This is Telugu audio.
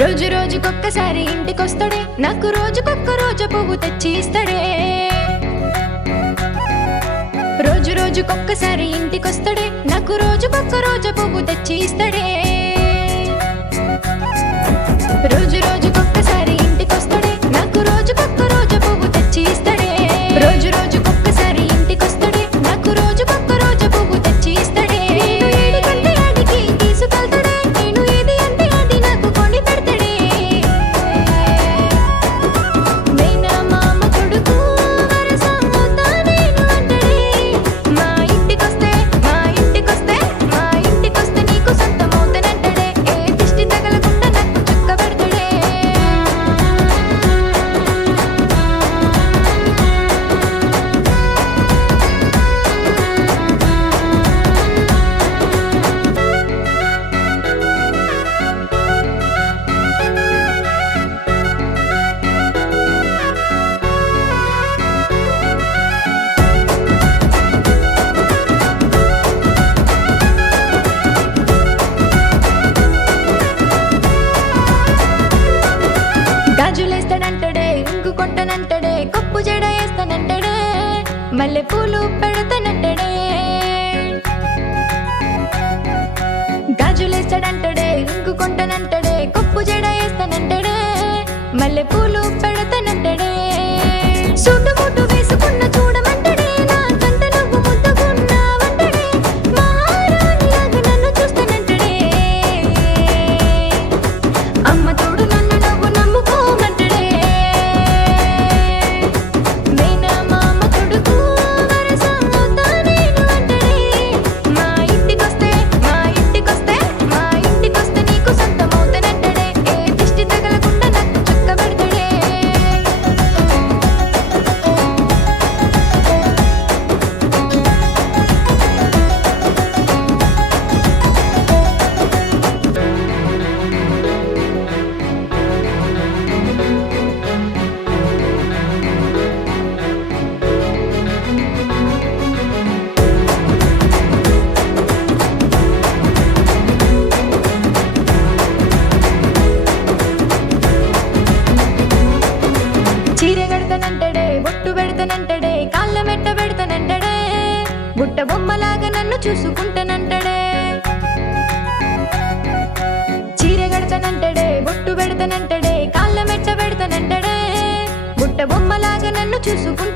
రోజు రోజుకొక్కసారి ఇంటికొస్తాడే, నాకు రోజుకొక్క రోజు పువ్వు తెచ్చి ఇస్తాడే. రోజు రోజుకొక్కసారి ఇంటికొస్తాడే, నాకు రోజుకొక్క రోజు పువ్వు తెచ్చి ఇస్తాడే. రోజు రోజుకొక్కసారి ఇంటికొస్తాడే, నాకు రోజుకొక్క రోజు పువ్వు తెచ్చి ఇస్తాడే. రోజు రోజుకొక్కసారి ఇంటికొస్తాడే, నాకు రోజుకొక్క రోజు పువ్వు తెచ్చి ఇస్తాడే. నేను ఏడికంటే ఆడికి తీసుకెళ్తాడే, నేను ఏది అంటే అది నాకు కొని పెడతాడే. నేనా మామ కొడుకు వరస అవుతా నేను అంటాడే. మా ఇంటికొస్తే నీకు సొంతమవుతానంటాడే. ఏ దిష్టి తగలకుండా నాకు చుక్క పెడతాడే. గాజులేస్తానంటాడే, ఇంకు కొంటానంటాడే, కప్పు జడ వేస్తానంటాడే, మల్లె పూలు పెడతానంటాడే. గాజులేస్తాడంటాడే, ఇంకు కొంటానంటాడే, కప్పు జడ వేస్తానంటాడే, మల్లె పూలు పెడతానంటాడే. సూటు బూటు వేసుకున్న చూడమంటాడే, నా కంట నువ్వు ముద్దుకున్నావంటాడే, మహారాణిలాగా నన్ను చూస్తానంటాడే. అమ్మ తోడు నన్ను నువ్వు నమ్ముకోమంటాడే. నేనా మామ కొడుకు వరస అవుతా నేను అంటాడే. మా ఇంటికొస్తే నీకు సొంతమవుతానంటాడే. ఏ దిష్టి తగలకుండా నాకు చుక్క పెడతాడే. చీర కడతానంటాడే, బొట్టు పెడతానంటాడే, కాళ్ళ మెట్ట పెడతానంటాడే, బుట్ట బొమ్మలాగా నన్ను చూసుకుంటానంటాడే. చీర కడతానంటాడే, బొట్టు పెడతానంటాడే, కాళ్ళ మెట్ట పెడతానంటాడే, బుట్ట బొమ్మలాగా నన్ను చూసుకుంటానంటాడే.